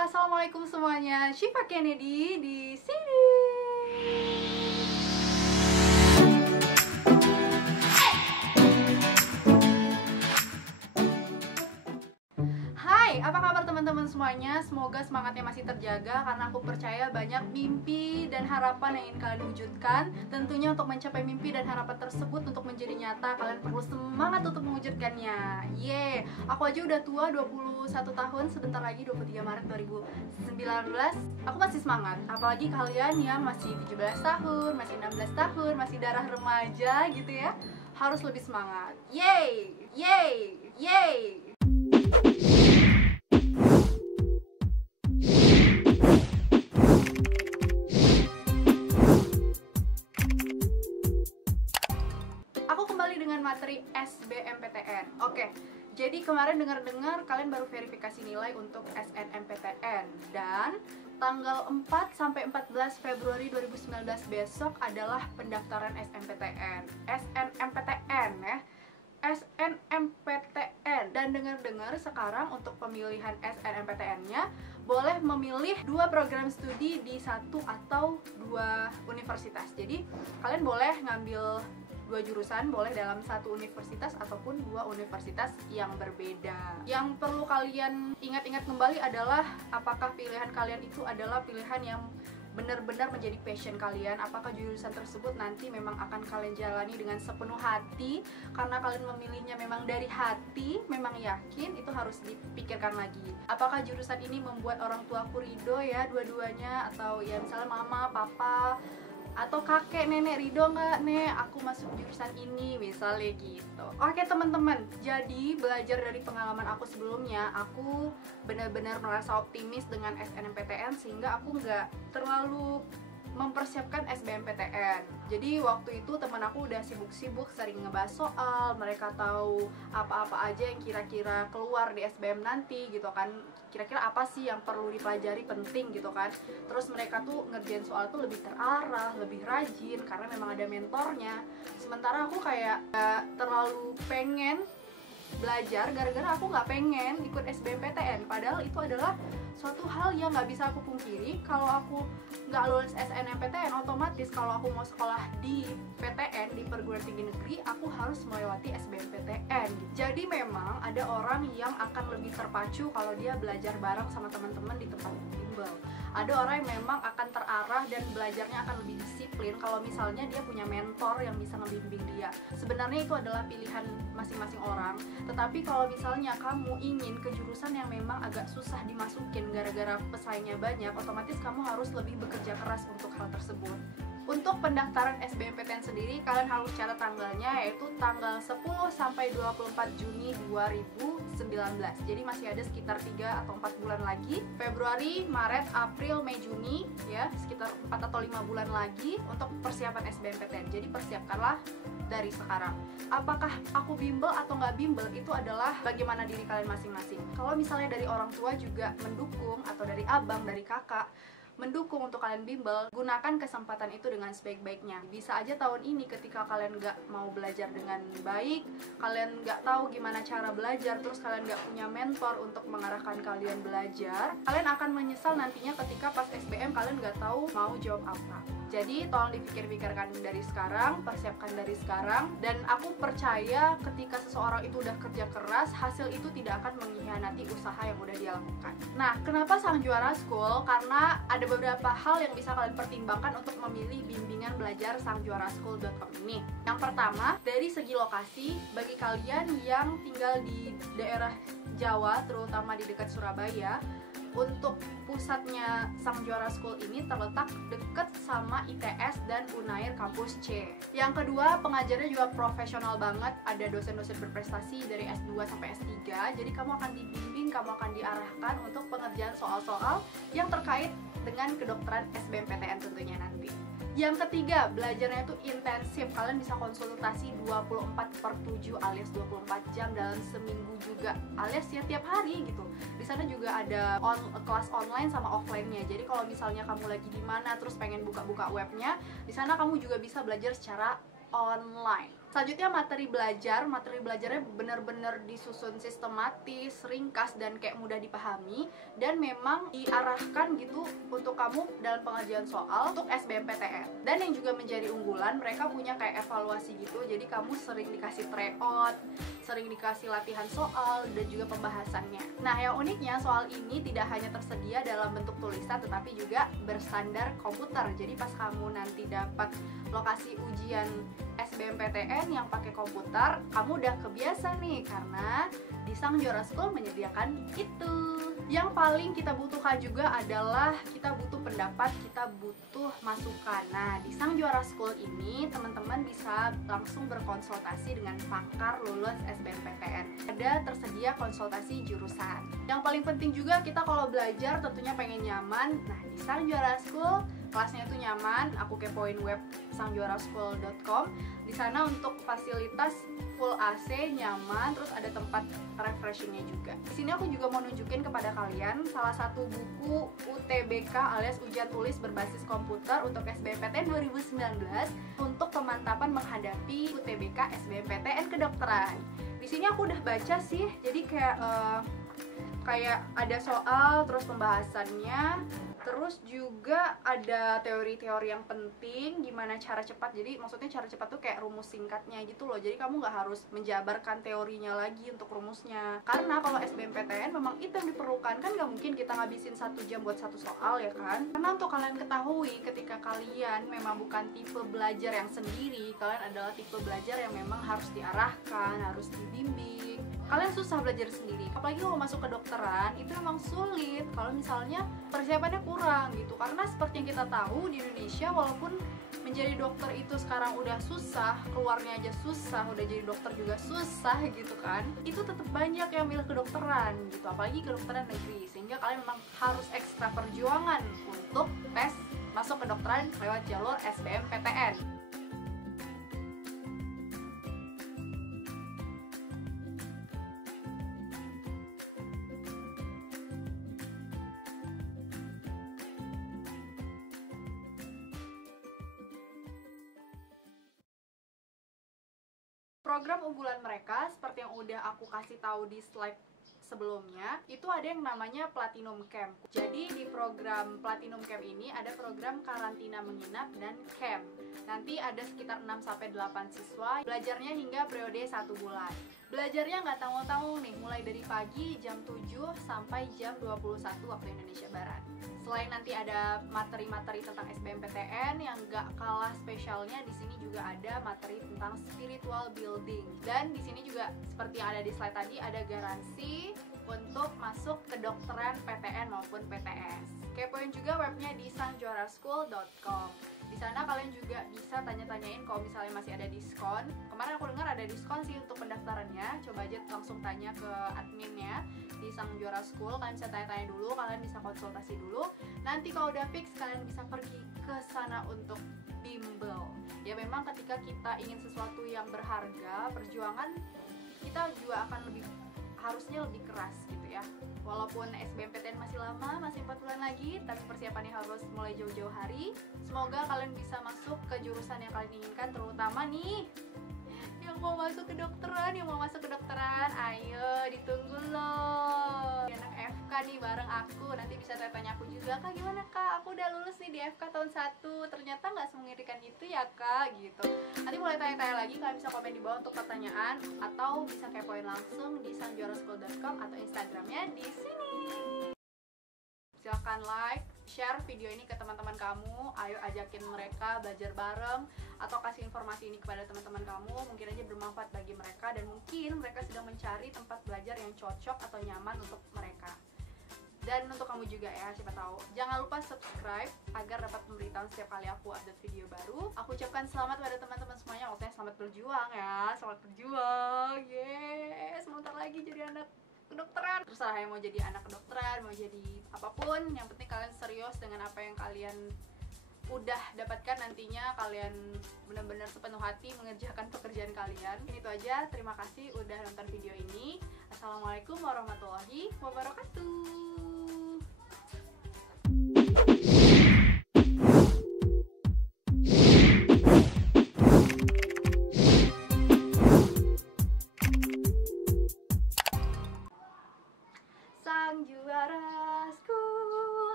assalamualaikum semuanya. Syifa Kennedy di sini. Hai, apa kabar teman-teman semuanya? Semoga semangatnya masih terjaga karena aku percaya banyak mimpi dan harapan yang ingin kalian wujudkan. Tentunya untuk mencapai mimpi dan harapan tersebut untuk menjadi nyata, kalian perlu semangat untuk mewujudkannya. Yeay, aku aja udah tua 21 tahun, sebentar lagi 23 Maret 2019. Aku masih semangat, apalagi kalian yang masih 17 tahun, masih 16 tahun, masih darah remaja gitu ya. Harus lebih semangat. Yeay, yeay, yeay. Dengan materi SBMPTN. Oke, jadi kemarin dengar-dengar kalian baru verifikasi nilai untuk SNMPTN dan tanggal 4 sampai 14 Februari 2019 besok adalah pendaftaran SNMPTN. SNMPTN ya. SNMPTN. Dan dengar-dengar sekarang untuk pemilihan SNMPTN-nya boleh memilih 2 program studi di 1 atau 2 universitas. Jadi kalian boleh ngambil 2 jurusan, boleh dalam 1 universitas ataupun 2 universitas yang berbeda. Yang perlu kalian ingat-ingat kembali adalah apakah pilihan kalian itu adalah pilihan yang benar-benar menjadi passion kalian. Apakah jurusan tersebut nanti memang akan kalian jalani dengan sepenuh hati karena kalian memilihnya memang dari hati, memang yakin, itu harus dipikirkan lagi. Apakah jurusan ini membuat orang tuaku ridho ya dua-duanya, atau ya misalnya mama, papa, atau kakek, nenek ridho nggak nek aku masuk jurusan ini, misalnya gitu. Oke teman-teman, jadi belajar dari pengalaman aku sebelumnya, aku benar-benar merasa optimis dengan SNMPTN sehingga aku nggak terlalu mempersiapkan SBMPTN. Jadi waktu itu teman aku udah sibuk-sibuk sering ngebahas soal, mereka tahu apa-apa aja yang kira-kira keluar di SBM nanti gitu kan, kira-kira apa sih yang perlu dipelajari penting gitu kan. Terus mereka tuh ngerjain soal tuh lebih terarah, lebih rajin karena memang ada mentornya. Sementara aku kayak gak terlalu pengen belajar gara-gara aku nggak pengen ikut SBMPTN, padahal itu adalah suatu hal yang nggak bisa aku pungkiri. Kalau aku nggak lulus SNMPTN, otomatis kalau aku mau sekolah di PTN, di perguruan tinggi negeri, aku harus melewati SBMPTN. Jadi memang ada orang yang akan lebih terpacu kalau dia belajar bareng sama teman-teman di tempat bimbel. Ada orang yang memang akan terarah dan belajarnya akan lebih disiplin kalau misalnya dia punya mentor yang bisa membimbing dia. Sebenarnya itu adalah pilihan masing-masing orang. Tetapi kalau misalnya kamu ingin ke jurusan yang memang agak susah dimasukin gara-gara pesaingnya banyak, otomatis kamu harus lebih bekerja keras untuk hal tersebut. Untuk pendaftaran SBMPTN sendiri, kalian harus catat tanggalnya, yaitu tanggal 10 sampai 24 Juni 2019. Jadi masih ada sekitar 3 atau 4 bulan lagi. Februari, Maret, April, Mei, Juni ya, sekitar 4 atau 5 bulan lagi untuk persiapan SBMPTN. Jadi persiapkanlah dari sekarang. Apakah aku bimbel atau nggak bimbel, itu adalah bagaimana diri kalian masing-masing. Kalau misalnya dari orang tua juga mendukung, atau dari abang, dari kakak mendukung untuk kalian bimbel, gunakan kesempatan itu dengan sebaik-baiknya. Bisa aja tahun ini ketika kalian nggak mau belajar dengan baik, kalian nggak tahu gimana cara belajar, terus kalian nggak punya mentor untuk mengarahkan kalian belajar, kalian akan menyesal nantinya ketika pas SBM kalian nggak tahu mau jawab apa. Jadi tolong dipikir-pikirkan dari sekarang, persiapkan dari sekarang, dan aku percaya ketika seseorang itu udah kerja keras, hasil itu tidak akan mengkhianati usaha yang udah dia lakukan. Nah, kenapa Sang Juara School? Karena ada beberapa hal yang bisa kalian pertimbangkan untuk memilih bimbingan belajar sangjuaraschool.com ini. Yang pertama, dari segi lokasi, bagi kalian yang tinggal di daerah Jawa, terutama di dekat Surabaya, untuk pusatnya Sang Juara School ini terletak dekat sama ITS dan Unair Kampus C. Yang kedua, pengajarnya juga profesional banget, ada dosen-dosen berprestasi dari S2 sampai S3. Jadi kamu akan dibimbing, kamu akan diarahkan untuk pengerjaan soal-soal yang terkait dengan kedokteran SBMPTN tentunya nanti. Yang ketiga, belajarnya itu intensif. Kalian bisa konsultasi 24/7 alias 24 jam dalam seminggu juga, alias ya tiap hari gitu. Di sana juga ada kelas online sama offline-nya. Jadi kalau misalnya kamu lagi di mana terus pengen buka-buka webnya, di sana kamu juga bisa belajar secara online. Selanjutnya materi belajarnya benar-benar disusun sistematis, ringkas, dan kayak mudah dipahami, dan memang diarahkan gitu untuk kamu dalam pengajian soal untuk SBMPTN. Dan yang juga menjadi unggulan, mereka punya kayak evaluasi gitu, jadi kamu sering dikasih tryout, sering dikasih latihan soal, dan juga pembahasannya. Nah, yang uniknya soal ini tidak hanya tersedia dalam bentuk tulisan, tetapi juga berstandar komputer. Jadi pas kamu nanti dapat lokasi ujian SBMPTN yang pakai komputer, kamu udah kebiasa nih karena di Sang Juara School menyediakan itu. Yang paling kita butuhkan juga adalah kita butuh pendapat, kita butuh masukan. Nah, di Sang Juara School ini teman-teman bisa langsung berkonsultasi dengan pakar lulus SBMPTN. Ada tersedia konsultasi jurusan. Yang paling penting juga kita kalau belajar tentunya pengen nyaman. Nah, di Sang Juara School kelasnya itu nyaman. Aku kepoin web sangjuaraschool.com. Di sana untuk fasilitas full AC, nyaman, terus ada tempat refreshingnya juga. Di sini aku juga mau nunjukin kepada kalian salah satu buku UTBK alias ujian tulis berbasis komputer untuk SBMPTN 2019 untuk pemantapan menghadapi UTBK SBMPTN kedokteran. Di sini aku udah baca sih, jadi kayak ada soal, terus pembahasannya, terus juga ada teori-teori yang penting, gimana cara cepat. Jadi maksudnya cara cepat tuh kayak rumus singkatnya gitu loh. Jadi kamu nggak harus menjabarkan teorinya lagi untuk rumusnya. Karena kalau SBMPTN memang itu yang diperlukan, kan nggak mungkin kita ngabisin 1 jam buat satu soal ya kan. Karena untuk kalian ketahui, ketika kalian memang bukan tipe belajar yang sendiri, kalian adalah tipe belajar yang memang harus diarahkan, harus dibimbing. Kalian susah belajar sendiri, apalagi kalau masuk kedokteran itu memang sulit kalau misalnya persiapannya kurang gitu. Karena seperti yang kita tahu di Indonesia, walaupun menjadi dokter itu sekarang udah susah, keluarnya aja susah, udah jadi dokter juga susah gitu kan, itu tetap banyak yang milih kedokteran gitu, apalagi kedokteran negeri. Sehingga kalian memang harus ekstra perjuangan untuk tes masuk kedokteran lewat jalur SBMPTN. Program unggulan mereka seperti yang udah aku kasih tahu di slide sebelumnya, itu ada yang namanya Platinum Camp. Jadi di program Platinum Camp ini ada program karantina menginap dan camp. Nanti ada sekitar 6-8 siswa, belajarnya hingga periode 1 bulan. Belajarnya nggak tanggung-tanggung nih, mulai dari pagi jam 7 sampai jam 21 waktu Indonesia Barat. Selain nanti ada materi-materi tentang SBMPTN yang nggak kalah spesialnya, di sini juga ada materi tentang spiritual building. Dan di sini juga seperti yang ada di slide tadi, ada garansi untuk masuk kedokteran PTN maupun PTS. Kepoin juga webnya di sangjuaraschool.com. Di sana kalian juga bisa tanya-tanyain kalau misalnya masih ada diskon. Kemarin aku dengar ada diskon sih untuk pendaftarannya. Coba aja langsung tanya ke adminnya di Sang Juara School. Kalian bisa tanya-tanya dulu, kalian bisa konsultasi dulu. Nanti kalau udah fix, kalian bisa pergi ke sana untuk bimbel. Ya memang ketika kita ingin sesuatu yang berharga, perjuangan kita juga akan harusnya lebih keras gitu ya. Walaupun SBMPTN masih lama, masih 4 bulan lagi, tapi persiapannya harus mulai jauh-jauh hari. Semoga kalian bisa masuk ke jurusan yang kalian inginkan, terutama nih yang mau masuk kedokteran, ayo ditunggu loh. Anak FK nih bareng aku, nanti bisa tanya aku juga, Kak gimana Kak, aku udah lulus nih di FK tahun 1, ternyata nggak semengerikan itu ya Kak, gitu. Nanti boleh tanya-tanya lagi, kalian bisa komen di bawah untuk pertanyaan, atau bisa kepoin langsung di sangjuaraschool.com atau Instagramnya di sini. Silahkan like, share video ini ke teman-teman kamu. Ayo ajakin mereka belajar bareng, atau kasih informasi ini kepada teman-teman kamu. Mungkin aja bermanfaat bagi mereka, dan mungkin mereka sedang mencari tempat belajar yang cocok atau nyaman untuk mereka. Dan untuk kamu juga ya, siapa tahu. Jangan lupa subscribe agar dapat pemberitahuan setiap kali aku update video baru. Aku ucapkan selamat pada teman-teman semuanya. Maksudnya selamat berjuang ya, selamat berjuang. Yes, sebentar lagi jadi anak kedokteran. Terserah yang mau jadi anak kedokteran, mau jadi apapun, yang penting kalian serius dengan apa yang kalian udah dapatkan nantinya. Kalian benar-benar sepenuh hati mengerjakan pekerjaan kalian. Ini itu aja, terima kasih udah nonton video ini. Assalamualaikum warahmatullahi wabarakatuh.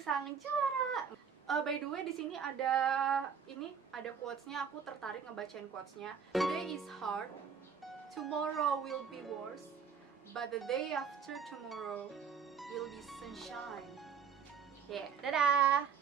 sang juara. By the way, di sini ada quotes-nya. Aku tertarik ngebacain quotes-nya. Today is hard, tomorrow will be worse, but the day after tomorrow will be sunshine. Yeah, dadah.